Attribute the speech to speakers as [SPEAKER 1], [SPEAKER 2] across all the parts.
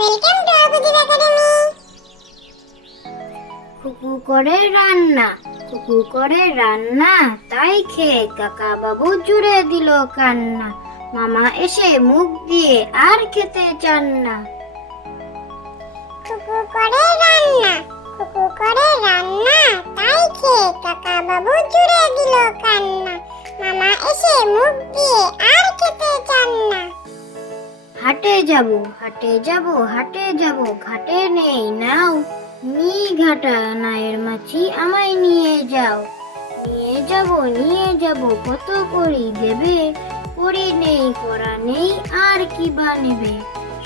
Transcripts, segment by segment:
[SPEAKER 1] Welcome to আবুদির academy
[SPEAKER 2] কুকু করে রান্না কুকু করে রান্না তাই খেয়ে কাকা বাবু জুড়ে দিল কান্না। মামা এসে মুখ দিয়ে আর খেতে চান না।
[SPEAKER 1] কুকু করে রান্না কুকু করে রান্না তাই খেয়ে কাকা বাবু জুড়ে দিল কান্না। মামা এসে মুখ দিয়ে আর খেতে চান না
[SPEAKER 2] হাটে যাব হাটে যাব হাটে যাব, ঘাটে নেই, নাও। নি ঘাটা নায়ের মাছি আমায় নিয়ে যাও। নিয়ে যাব নিয়ে যাব, কত করি দেবে? করি নেই করা নেই, আর কি বা নেবে?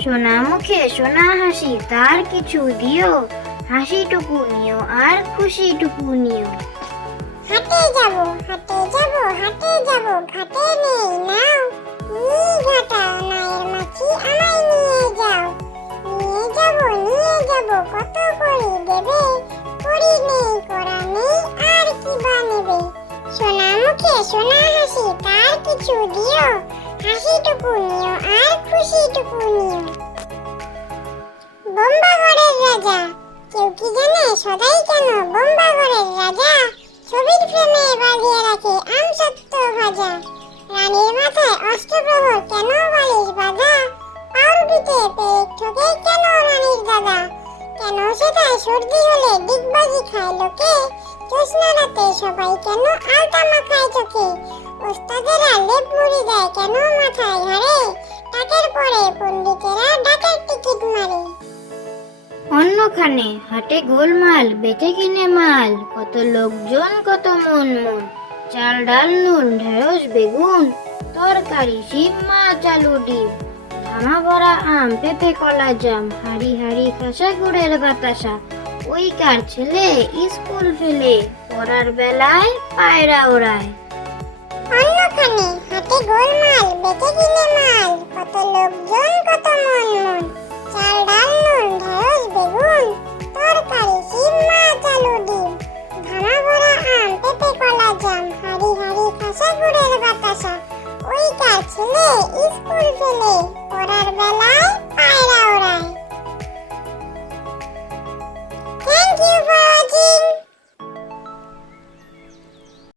[SPEAKER 2] সোনা মুখে সোনা হাসি, তার কিছু দিও। হাসিটুকু নিও, আর খুশিটুকু নিও।
[SPEAKER 1] হাটে যাব হাটে যাব হাটে যাব, ঘাটে নেই নি মুখে সোনা হাসি, তার কিছু দিও। হাসিটুকু নিও, আর খুশিটুকু নিও। বোম্বা ঘরের রাজা, কেউ কি জানে সদাই কেন বোম্বা ঘরের রাজা? ছবির ফ্রেমে বাঁধিয়ে রাখে আম সত্য ভাজা। রানীর মাথায় অষ্টপ্রহর কেন বালিশ বাঁধা? পাউরুটিতে পেট ঠোকে কেন রানীর দাদা? কেন সেটায় সর্দি হলে ডিগবাজি খায় লোকে? সবাই কেন আলতা চোখে? কেন মাথায় হারে পরে পণ্ডিতেরা ডাকের টিকিট মারে।
[SPEAKER 2] অন্যখানে হাটে গোলমাল, বেচে কিনে মাল, কত লোকজন, কত মন মন। চাল ডাল, নুন, ঢেঁড়স, বেগুন, তরকারি, শিম, মাছ, আলু, ডিম। ধামা ভরা আম, পেঁপে, কলা, জাম, হাড়ি হাড়ি খাসা গুড়ের বাতাসা। ওই কার ছেলে স্কুল ফেলে পড়ার বেলায় পায়রা ওড়ায়।
[SPEAKER 1] অন্যখানে হাটে গোলমাল, বেচে কিনে মাল, কত লোকজন, কত মন মন। চাল, ডাল, নুন, ঢেঁড়স, বেগুন, তরকারি, শিম, মাছ, আলু, ডিম। ধামা ভরা আম, পেঁপে, কলা, জাম, হাড়ি হাড়ি, খাসা, গুড়ের বাতাসা। ওই কার ছেলে স্কুল ফেলে